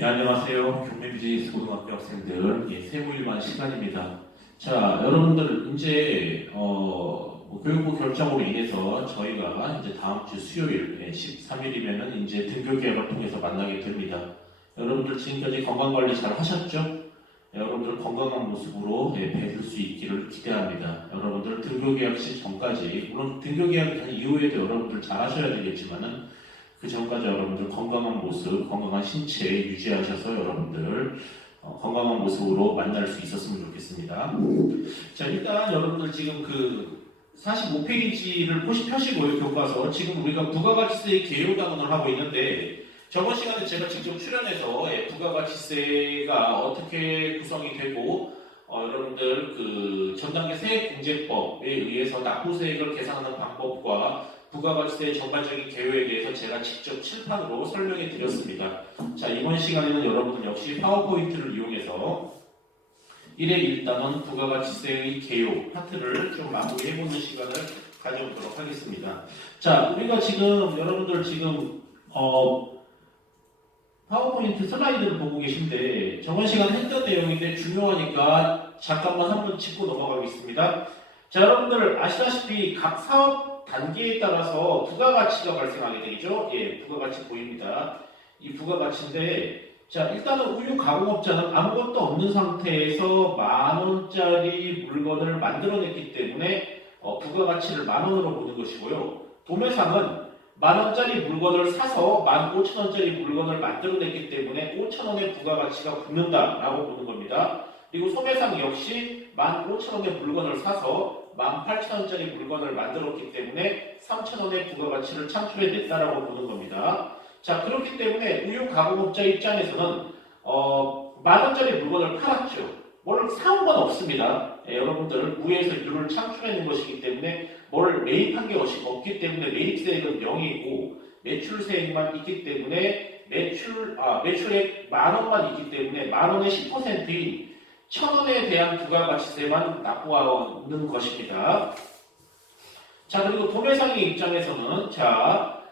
예, 안녕하세요. 경매비즈니스 고등학교 학생들 세무 일반 시간입니다. 자, 여러분들 이제 교육부 결정으로 인해서 저희가 이제 다음 주 수요일 13일이면은 이제 등교 계약을 통해서 만나게 됩니다. 여러분들 지금까지 건강 관리 잘 하셨죠? 여러분들 건강한 모습으로 뵐 수 있기를 기대합니다. 여러분들 등교 계약 시 전까지 물론 등교 계약 이후에도 여러분들 잘 하셔야 되겠지만은 그 전까지 여러분들 건강한 모습, 건강한 신체 유지하셔서 여러분들 건강한 모습으로 만날 수 있었으면 좋겠습니다. 자, 일단 여러분들 지금 그 45페이지를 펴시고요, 교과서. 지금 우리가 부가가치세 개요당원을 하고 있는데 저번 시간에 제가 직접 출연해서 부가가치세가 어떻게 구성이 되고 여러분들 그 전단계 세액공제법에 의해서 납부세액을 계산하는 방법과 부가가치세 전반적인 개요에 대해서 제가 직접 칠판으로 설명해 드렸습니다. 자, 이번 시간에는 여러분들 역시 파워포인트를 이용해서 1회 1단원 부가가치세의 개요 파트를 좀 마무리해보는 시간을 가져보도록 하겠습니다. 자, 우리가 지금 여러분들 지금 파워포인트 슬라이드를 보고 계신데 저번 시간 했던 내용인데 중요하니까 잠깐만 한번 짚고 넘어가겠습니다. 자, 여러분들 아시다시피 각 사업 단계에 따라서 부가가치가 발생하게 되죠. 예, 부가가치 보입니다. 이 부가가치인데, 자, 일단은 우유 가공업자는 아무것도 없는 상태에서 10,000원짜리 물건을 만들어냈기 때문에 부가가치를 10,000원으로 보는 것이고요. 도매상은 10,000원짜리 물건을 사서 15,000원짜리 물건을 만들어냈기 때문에 5,000원의 부가가치가 붙는다라고 보는 겁니다. 그리고 소매상 역시 15,000원의 물건을 사서 18,000원짜리 물건을 만들었기 때문에 3,000원의 부가가치를 창출해냈다라고 보는 겁니다. 자, 그렇기 때문에 우유 가공업자 입장에서는 10,000원짜리 물건을 팔았죠. 뭘 사온 건 없습니다. 여러분들 무에서 유를 창출해낸 것이기 때문에 뭘 매입한 게 없기 때문에 매입세액은 0이고 매출세액만 있기 때문에 매출액 10,000원만 있기 때문에 10,000원의 10%인 1,000원에 대한 부가가치세만 납부하는 것입니다. 자, 그리고 도매상의 입장에서는 자,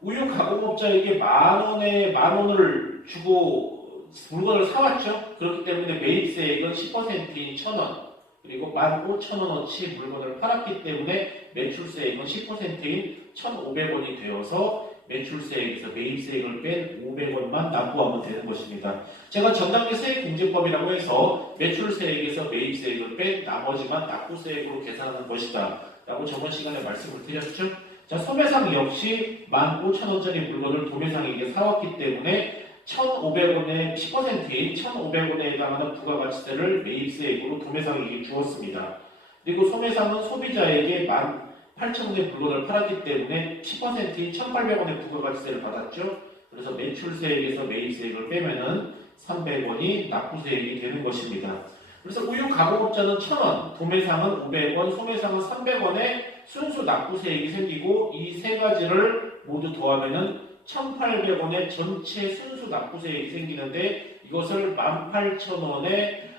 우유 가공업자에게 10,000원을 주고 물건을 사왔죠. 그렇기 때문에 매입세액은 10%인 1,000원, 그리고 15,000원어치 물건을 팔았기 때문에 매출세액은 10%인 1,500원이 되어서 매출세액에서 매입세액을 뺀 500원만 납부하면 되는 것입니다. 제가 전단계 세액공제법이라고 해서 매출세액에서 매입세액을 뺀 나머지만 납부세액으로 계산하는 것이다 라고 저번 시간에 말씀을 드렸죠. 자, 소매상 역시 15,000원짜리 물건을 도매상에게 사왔기 때문에 1,500원의 10%인 1,500원에 해당하는 부가가치세를 매입세액으로 도매상에게 주었습니다. 그리고 소매상은 소비자에게 18,000원의 물건을 팔았기 때문에 10%인 1,800원의 부가가치세를 받았죠. 그래서 매출세액에서 매입세액을 빼면은 300원이 납부세액이 되는 것입니다. 그래서 우유 가공업자는 1,000원, 도매상은 500원, 소매상은 300원의 순수 납부세액이 생기고 이 세 가지를 모두 더하면은 1,800원의 전체 순수 납부세액이 생기는데 이것을 18,000원의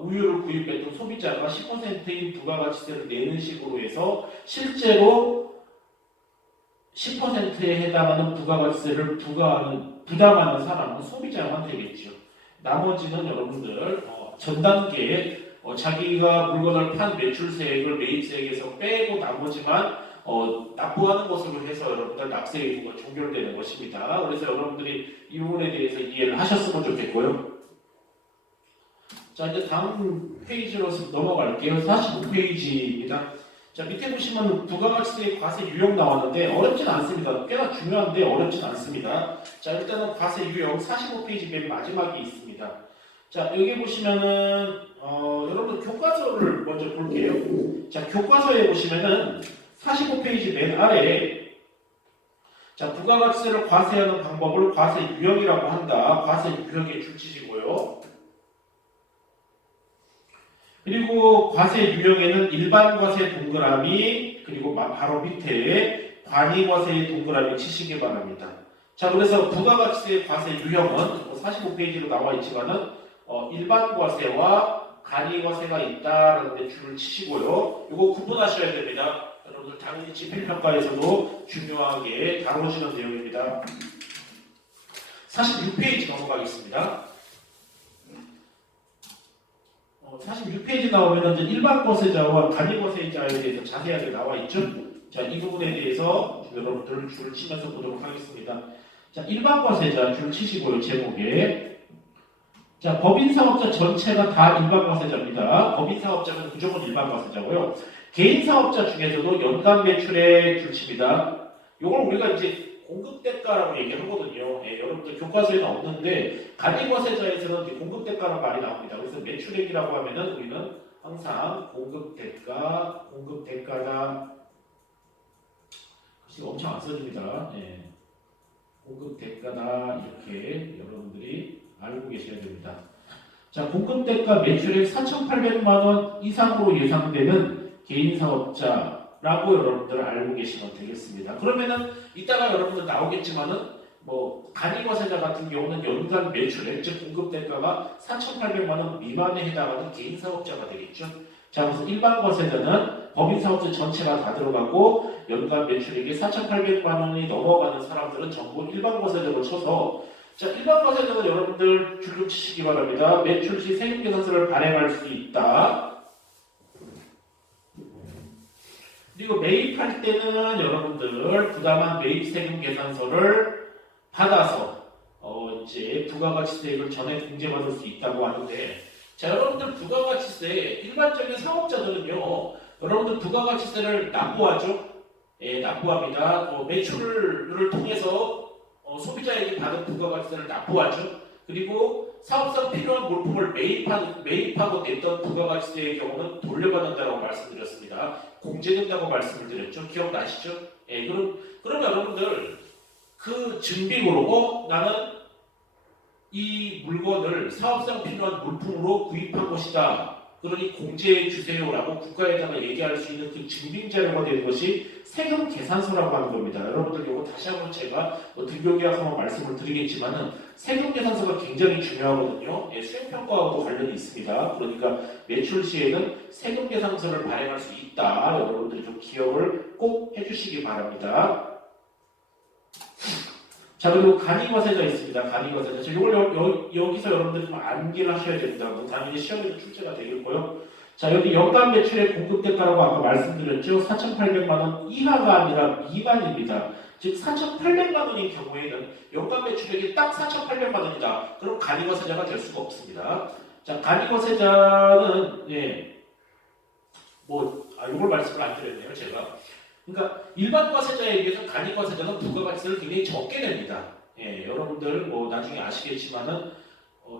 우유를 구입했던 소비자가 10%인 부가가치세를 내는 식으로 해서 실제로 10%에 해당하는 부가가치세를 부담하는 사람은 소비자만 되겠죠. 나머지는 여러분들 전 단계에 자기가 물건을 판 매출세액을 매입세액에서 빼고 나머지만 납부하는 것으로 해서 여러분들 납세액이 종결되는 것입니다. 그래서 여러분들이 이 부분에 대해서 이해를 하셨으면 좋겠고요. 자, 이제 다음 페이지로 넘어갈게요. 45페이지입니다. 자, 밑에 보시면 부가가치세 과세 유형 나왔는데 어렵진 않습니다. 꽤나 중요한데 어렵진 않습니다. 자, 일단은 과세 유형 45페이지 맨 마지막에 있습니다. 자, 여기 보시면은 여러분 교과서를 먼저 볼게요. 자, 교과서에 보시면은 45페이지 맨 아래에 자, 부가가치세를 과세하는 방법을 과세 유형이라고 한다. 과세 유형의 줄치시고요. 그리고 과세 유형에는 일반 과세 동그라미 그리고 바로 밑에 관이 과세의 동그라미 치시기 바랍니다. 자, 그래서 부가가치세 과세 유형은 45페이지로 나와 있지만은 일반 과세와 간이 과세가 있다라는 데 줄을 치시고요. 이거 구분하셔야 됩니다. 여러분들 당연히 집행평가에서도 중요하게 다뤄지는 내용입니다. 46페이지 넘어가겠습니다. 46페이지 나오면 이제 일반 거세자와 간이 거세자에 대해서 자세하게 나와 있죠. 자, 이 부분에 대해서 여러분들 줄을 치면서 보도록 하겠습니다. 자, 일반 거세자 줄 치시고요. 제목에. 자, 법인 사업자 전체가 다 일반 거세자입니다. 법인 사업자는 무조건 일반 거세자고요. 개인 사업자 중에서도 연간 매출의 줄 칩니다. 요걸 우리가 이제 공급 대가라고 얘기하거든요. 예, 여러분들 교과서에는 없는데 간이 거세자에서는 공급 대가라는 말이 나옵니다. 그래서 매출액이라고 하면은 우리는 항상 공급 대가다. 글씨 엄청 안 써집니다. 예. 공급 대가다 이렇게 여러분들이 알고 계셔야 됩니다. 자, 공급 대가 매출액 4,800만 원 이상으로 예상되는 개인 사업자라고 여러분들 알고 계시면 되겠습니다. 그러면은 이따가 여러분들 나오겠지만은 뭐 간이거세자 같은 경우는 연간 매출액 즉 공급 대가가 4,800만 원 미만에 해당하는 개인 사업자가 되겠죠. 자, 그래서 일반 거세자는 법인 사업자 전체가 다 들어가고 연간 매출액이 4,800만 원이 넘어가는 사람들은 전부 일반 거세자로 쳐서 자, 일반 거세자는 여러분들 줄로 치시기 바랍니다. 매출 시 세금 계산서를 발행할 수 있다. 그리고 매입할 때는 여러분들 부담한 매입 세금 계산서를 받아서 이제 부가가치세액을 전액 공제받을 수 있다고 하는데 자, 여러분들 부가가치세 일반적인 사업자들은요 여러분들 부가가치세를 납부하죠. 예, 납부합니다. 매출을 통해서 소비자에게 받은 부가가치세를 납부하죠. 그리고 사업상 필요한 물품을 매입하고 냈던 부가가치세의 경우는 돌려받는다고 말씀드렸습니다. 공제된다고 말씀을 드렸죠. 기억나시죠? 예, 그럼 여러분들 그 증빙으로 나는 이 물건을 사업상 필요한 물품으로 구입한 것이다. 그러니 공제해 주세요라고 국가에다가 얘기할 수 있는 그 증빙 자료가 되는 것이 세금 계산서라고 하는 겁니다. 여러분들 이거 다시 한번 제가 등교계약 한번 말씀을 드리겠지만은 세금 계산서가 굉장히 중요하거든요. 예, 수행평가하고도 관련이 있습니다. 그러니까 매출 시에는 세금 계산서를 발행할 수 있다. 여러분들이 좀 기억을 꼭 해주시기 바랍니다. 자, 그리고 간이거세자 있습니다. 간이거세자. 이걸 여기서 여러분들 좀 암기를 하셔야 됩니다. 당연히 시험에도 출제가 되겠고요. 자, 여기 연간 매출의 공급 대가라고 아까 말씀드렸죠. 4,800만 원 이하가 아니라 미만입니다. 즉 4,800만 원인 경우에는 연간 매출액이 딱 4,800만 원이다. 그럼 간이거세자가 될 수가 없습니다. 자, 간이거세자는 이걸 말씀을 안 드렸네요, 제가. 그러니까 일반 과세자에 비해서 간이 과세자는 부가가치세를 굉장히 적게 냅니다. 예, 여러분들 나중에 아시겠지만은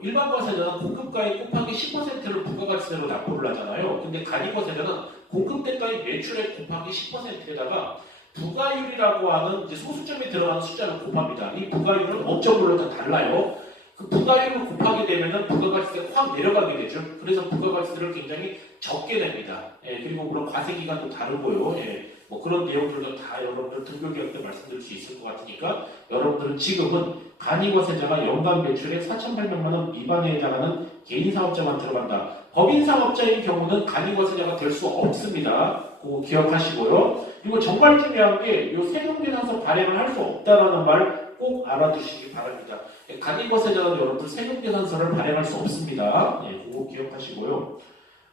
일반 과세자는 공급가액 곱하기 10%를 부가가치세로 납부를 하잖아요. 근데 간이 과세자는 공급대가의 매출액 곱하기 10%에다가 부가율이라고 하는 이제 소수점이 들어가는 숫자를 곱합니다. 이 부가율은 업종별로 다 달라요. 그 부가율을 곱하게 되면은 부가가치세가 확 내려가게 되죠. 그래서 부가가치세를 굉장히 적게 냅니다. 예, 그리고 물론 과세기간도 다르고요. 예. 그런 내용들도 다 여러분들 등교계약 때 말씀드릴 수 있을 것 같으니까 여러분들은 지금은 간이거세자가 연간 매출액 4,800만 원 미만에 해당하는 개인 사업자만 들어간다. 법인 사업자인 경우는 간이거세자가 될 수 없습니다. 그거 기억하시고요. 그리고 정말 중요한 게 이 세금계산서 발행을 할 수 없다라는 말 꼭 알아두시기 바랍니다. 간이거세자는 여러분들 세금계산서를 발행할 수 없습니다. 예, 그거 기억하시고요.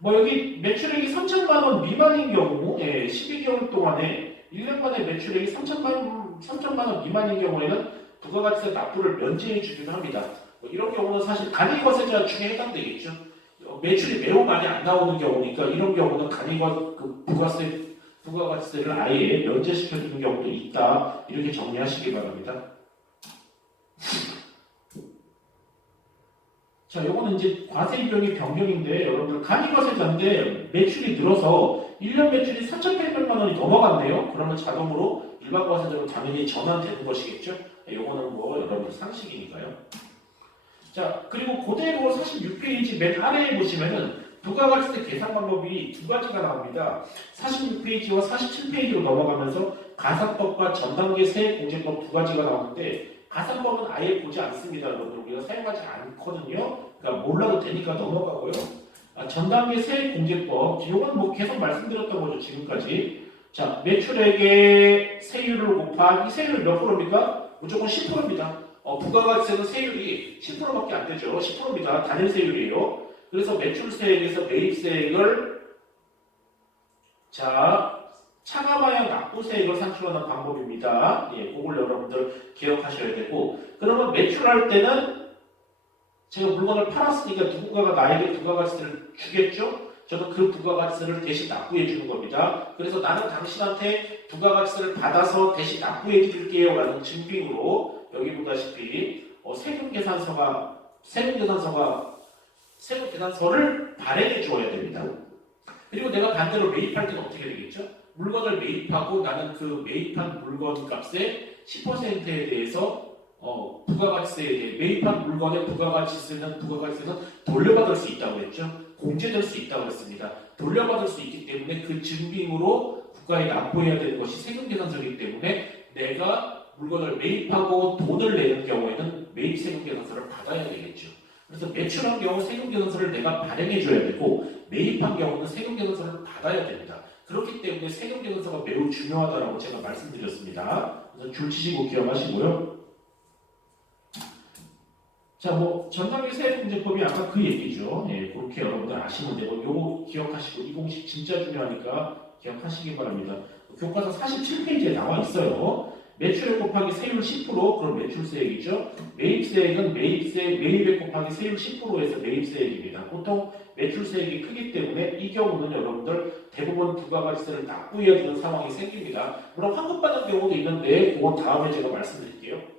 여기 매출액이 3천만 원 미만인 경우 12개월 동안에 1년 만에 매출액이 3천만 원 미만인 경우에는 부가가치세 납부를 면제해 주기도 합니다. 이런 경우는 사실 간이거세자 중에 해당되겠죠. 매출이 매우 많이 안 나오는 경우니까 이런 경우는 부가가치세를 아예 면제시켜 주는 경우도 있다. 이렇게 정리하시기 바랍니다. 자, 요거는 이제 과세입병이 변경인데 여러분들 간이거세자인데 매출이 늘어서 1년 매출이 4,800만 원이 넘어갔네요. 그러면 자동으로 일반 과세자로 당연히 전환되는 것이겠죠. 요거는 여러분들 상식이니까요. 자, 그리고 그대로 46페이지 맨 아래에 보시면은 부가가치세 계산 방법이 두 가지가 나옵니다. 46페이지와 47페이지로 넘어가면서 가산법과 전단계 세액공제법 두 가지가 나오는데 가산법은 아예 보지 않습니다. 여러분 우리가 사용하지 않거든요. 그러니까 몰라도 되니까 넘어가고요. 전단계 세액공제법 이건 계속 말씀드렸던 거죠. 지금까지. 자, 매출액의 세율을 곱하기 세율 몇 프로입니까? 무조건 10%입니다. 부가가치세는 세율이 10%밖에 안 되죠. 10%입니다. 단일 세율이에요. 그래서 매출세액에서 매입세액을 차감하여 납부세액을 산출하는 방법입니다. 예, 그걸 여러분들 기억하셔야 되고, 그러면 매출할 때는 제가 물건을 팔았으니까 누군가가 나에게 부가가치세를 주겠죠? 저는 그 부가가치세를 대신 납부해 주는 겁니다. 그래서 나는 당신한테 부가가치세를 받아서 대신 납부해 드릴게요 라는 증빙으로 여기 보다시피 세금계산서를 발행해 주어야 됩니다. 그리고 내가 반대로 매입할 때는 어떻게 되겠죠? 물건을 매입하고 나는 그 매입한 물건 값의 10%에 대해서 부가가치세에 대해 매입한 물건의 부가가치세는 돌려받을 수 있다고 했죠. 공제될 수 있다고 했습니다. 돌려받을 수 있기 때문에 그 증빙으로 국가에 납부해야 되는 것이 세금계산서이기 때문에 내가 물건을 매입하고 돈을 내는 경우에는 매입세금계산서를 받아야 되겠죠. 그래서 매출한 경우 세금계산서를 내가 발행해줘야 되고 매입한 경우는 세금계산서를 받아야 됩니다. 그렇기 때문에 세금계산서가 매우 중요하다고 제가 말씀드렸습니다. 그래서 줄치시고 기억하시고요. 자, 전당계 세액공제법이 아까 그 얘기죠. 예, 그렇게 여러분들 아시면 되고, 요거 기억하시고, 이 공식 진짜 중요하니까 기억하시기 바랍니다. 교과서 47페이지에 나와 있어요. 매출액 곱하기 세율 10%, 그럼 매출세액이죠. 매입세액은 매입액 곱하기 세율 10%에서 매입세액입니다. 보통 매출세액이 크기 때문에 이 경우는 여러분들 대부분 부가가치세를 납부해야 되는 상황이 생깁니다. 물론 환급받는 경우도 있는데, 그건 다음에 제가 말씀드릴게요.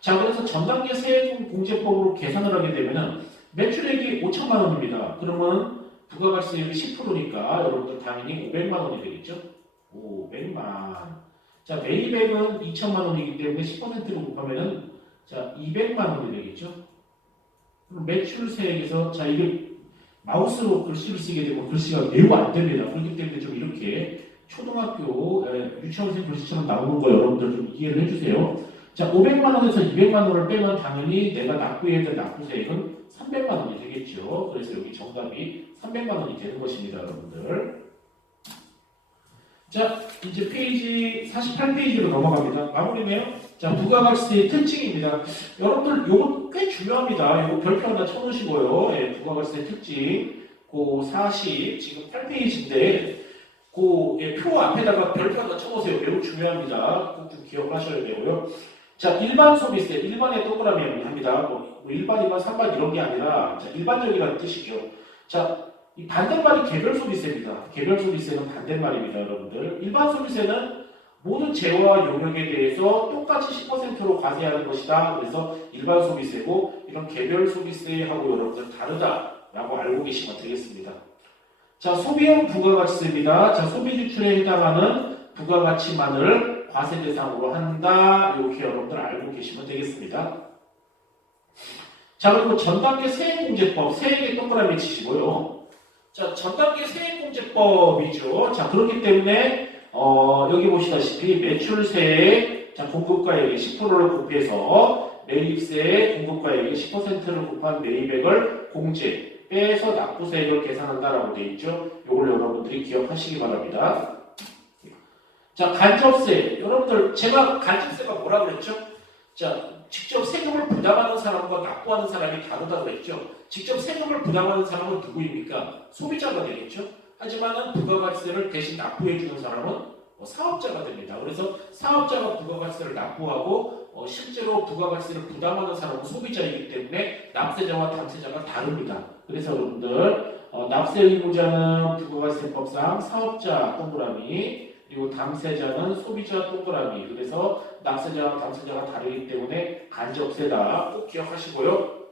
자, 그래서 전단계 세액공제법으로 계산을 하게 되면은 매출액이 5천만 원입니다. 그러면 부가가치세율이 10%니까 여러분들 당연히 500만 원이 되겠죠? 500만. 자, 매입액은 2천만 원이기 때문에 10%로 곱하면은 200만 원이 되겠죠? 그럼 매출세액에서 이게 마우스로 글씨를 쓰게 되면 글씨가 매우 안 됩니다. 그렇기 때문에 좀 이렇게 초등학교 유치원생 글씨처럼 나오는 거 여러분들 좀 이해를 해주세요. 자, 500만 원에서 200만 원을 빼면 당연히 내가 납부해야 될 납부세액은 300만 원이 되겠죠. 그래서 여기 정답이 300만 원이 되는 것입니다, 여러분들. 자, 이제 페이지 48페이지로 넘어갑니다. 마무리네요. 자, 부가가치세의 특징입니다. 여러분들 요거 꽤 중요합니다. 요거 별표 하나 쳐놓으시고요. 예, 부가가치세 특징. 고 40, 지금 8페이지인데 표 앞에다가 별표 하나 쳐놓으세요. 매우 중요합니다. 꼭 좀 기억하셔야 되고요. 자, 일반 소비세, 일반의 동그라미 합니다. 일반, 2반, 3반 이런 게 아니라 일반적이라는 뜻이죠. 자, 이 반대말이 개별 소비세입니다. 개별 소비세는 반대말입니다, 여러분들. 일반 소비세는 모든 재화와 용역에 대해서 똑같이 10%로 과세하는 것이다. 그래서 일반 소비세고, 이런 개별 소비세하고 여러분들 다르다라고 알고 계시면 되겠습니다. 자, 소비형 부가가치세입니다. 자, 소비 지출에 해당하는 부가가치만을 과세 대상으로 한다. 이렇게 여러분들 알고 계시면 되겠습니다. 자, 그리고 전단계 세액공제법, 세액에 동그라미 치시고요. 자, 전단계 세액공제법이죠. 자, 그렇기 때문에 여기 보시다시피 매출세액, 공급가액의 10%를 곱해서 매입세액, 공급가액의 10%를 곱한 매입액을 공제, 빼서 납부세액을 계산한다라고 되어 있죠. 이걸 여러분들이 기억하시기 바랍니다. 자, 간접세. 여러분들, 제가 간접세가 뭐라고 그랬죠? 자, 직접 세금을 부담하는 사람과 납부하는 사람이 다르다고 했죠. 직접 세금을 부담하는 사람은 누구입니까? 소비자가 되겠죠. 하지만은 부가가치세를 대신 납부해주는 사람은 사업자가 됩니다. 그래서 사업자가 부가가치세를 납부하고 실제로 부가가치세를 부담하는 사람은 소비자이기 때문에 납세자와 담세자가 다릅니다. 그래서 여러분들 납세 의무자는 부가가치세법상 사업자 동그라미, 그리고 담세자는 소비자 동그라미. 그래서 납세자와 담세자가 다르기 때문에 간접세다. 꼭 기억하시고요.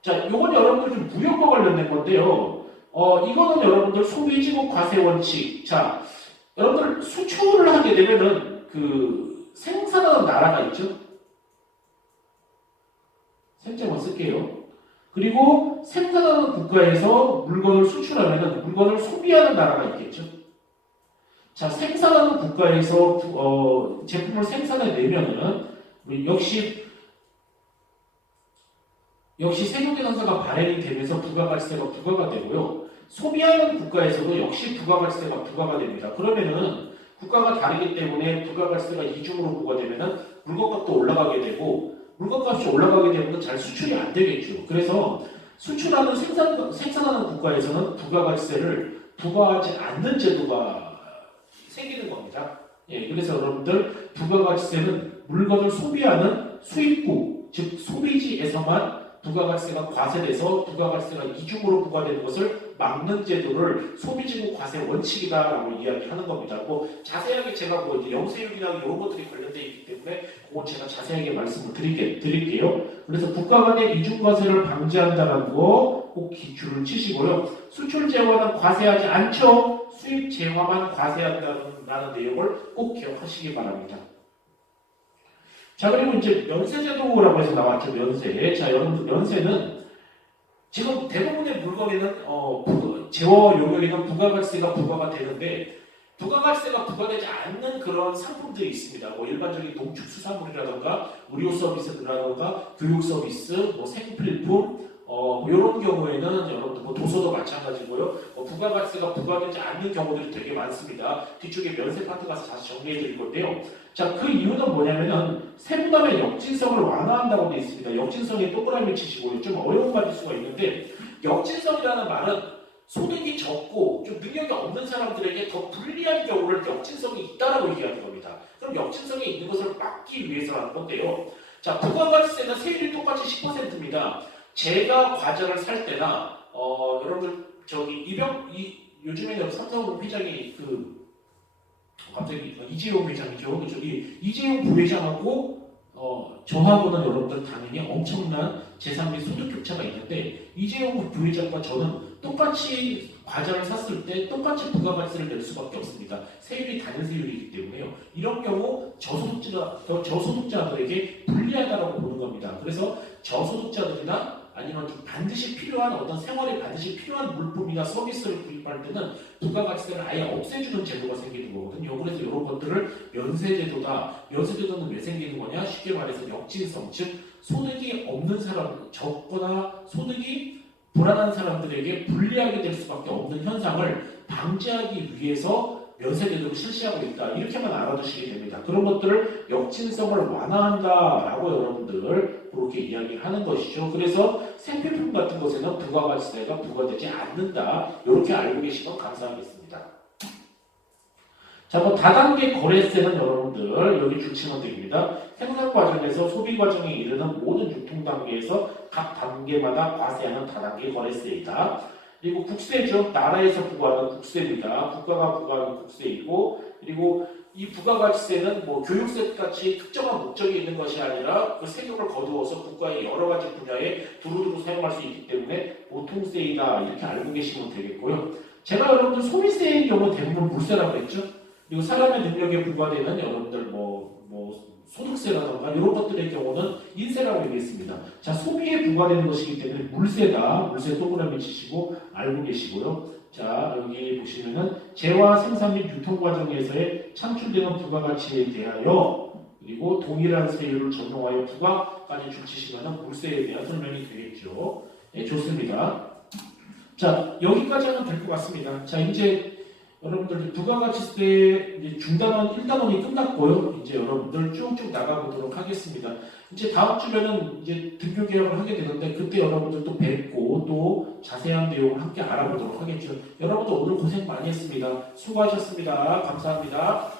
자, 요건 여러분들 좀 무역과 관련된 건데요. 이거는 여러분들 소비지급 과세 원칙. 자, 여러분들 수출을 하게 되면은 생산하는 나라가 있죠. 생자만 쓸게요. 그리고 생산하는 국가에서 물건을 수출하면은 물건을 소비하는 나라가 있겠죠. 자, 생산하는 국가에서 제품을 생산해내면은 역시 세금계산서가 발행이 되면서 부가가치세가 부과가 되고요. 소비하는 국가에서도 역시 부가가치세가 부과가 됩니다. 그러면은 국가가 다르기 때문에 부가가치세가 이중으로 부과되면은 물건값도 올라가게 되고 물건값이 올라가게 되면 잘 수출이 안 되겠죠. 그래서 수출하는 생산하는 국가에서는 부가가치세를 부과하지 않는 제도가 생기는 겁니다. 예, 그래서 여러분들 부가가치세는 물건을 소비하는 수입국, 즉 소비지에서만 부가가치세가 과세돼서 부가가치세가 이중으로 부과되는 것을 막는 제도를 소비지국 과세 원칙이다라고 이야기하는 겁니다. 뭐 자세하게 제가 뭐 영세율이나 이런 것들이 관련되어 있기 때문에 그건 제가 자세하게 말씀을 드릴게요. 그래서 국가 간의 이중과세를 방지한다는 거 꼭 기준을 치시고요. 수출 제화는 과세하지 않죠. 수입 제화만 과세한다는 내용을 꼭 기억하시기 바랍니다. 자, 그리고 이제 면세제도라고 해서 나왔죠. 면세. 자, 여러분들 면세는 지금 대부분의 물건에는 제어 용역에는 부가가치세가 부과가 되는데 부가가치세가 부과되지 않는 그런 상품들이 있습니다. 뭐 일반적인 농축수산물이라던가 의료 서비스라던가 교육 서비스, 뭐 생필품 이런 경우에는 여러분들 뭐 도서도 마찬가지고요. 부가가치세가 부과되지 않는 경우들이 되게 많습니다. 뒤쪽에 면세 파트 가서 다시 정리해 드릴 건데요. 자, 그 이유는 뭐냐면은 세부담의 역진성을 완화한다고 되어 있습니다. 역진성에 동그라미 치시고요. 좀 어려운 말일 수가 있는데 역진성이라는 말은 소득이 적고 좀 능력이 없는 사람들에게 더 불리한 경우를 역진성이 있다라고 얘기하는 겁니다. 그럼 역진성이 있는 것을 막기 위해서 하는 건데요. 자, 부가가치세는 세율이 똑같이 10%입니다. 제가 과자를 살 때나 여러분들 요즘에는 삼성 회장이 갑자기 이재용 회장이죠. 저기 이재용 부회장하고 저하고는 여러분들 당연히 엄청난 재산 및 소득 격차가 있는데 이재용 부회장과 저는 똑같이 과자를 샀을 때 똑같이 부가가치세를 낼 수밖에 없습니다. 세율이 단일 세율이기 때문에요. 이런 경우 저소득자들에게 불리하다고 보는 겁니다. 그래서 저소득자들이나 아니면 반드시 필요한 어떤 생활에 반드시 필요한 물품이나 서비스를 구입할 때는 부가가치세를 아예 없애주는 제도가 생기는 거거든요. 그래서 이런 것들을 면세제도다. 면세제도는 왜 생기는 거냐? 쉽게 말해서 역진성, 즉 소득이 없는 사람, 적거나 소득이 불안한 사람들에게 불리하게 될 수밖에 없는 현상을 방지하기 위해서 면세제도를 실시하고 있다. 이렇게만 알아두시게 됩니다. 그런 것들을 역진성을 완화한다라고 여러분들 그렇게 이야기를 하는 것이죠. 그래서 생필품 같은 것에는 부가가치세가 부과되지 않는다. 이렇게 알고 계시면 감사하겠습니다. 자, 뭐 다단계 거래세는 여러분들 여기 주시면 됩니다. 생산 과정에서 소비 과정에 이르는 모든 유통 단계에서 각 단계마다 과세하는 다단계 거래세이다. 그리고 국세죠. 나라에서 부과하는 국세입니다. 국가가 부과하는 국세이고, 그리고 이 부가가치세는 뭐 교육세 같이 특정한 목적이 있는 것이 아니라 그 세금을 거두어서 국가의 여러 가지 분야에 두루두루 사용할 수 있기 때문에 보통세이다. 이렇게 알고 계시면 되겠고요. 제가 여러분들 소비세의 경우 대부분 물세라고 했죠. 그리고 사람의 능력에 부과되는 여러분들 소득세라던가 이런 것들의 경우는 인세라고 얘기했습니다. 자, 소비에 부과되는 것이기 때문에 물세다. 물세 동그라미 치시고 알고 계시고요. 자, 여기 보시면은 재화 생산 및 유통 과정에서의 창출되는 부가가치에 대하여 그리고 동일한 세율을 적용하여 부가까지 줄치시면은 물세에 대한 설명이 되겠죠. 네, 좋습니다. 자, 여기까지 하면 될 것 같습니다. 자, 이제 여러분들 부가가치세 중단원 1단원이 끝났고요. 이제 여러분들 쭉쭉 나가보도록 하겠습니다. 이제 다음 주면은 이제 등교 개혁을 하게 되는데 그때 여러분들 또 뵙고 또 자세한 내용을 함께 알아보도록 하겠죠. 여러분들 오늘 고생 많이 했습니다. 수고하셨습니다. 감사합니다.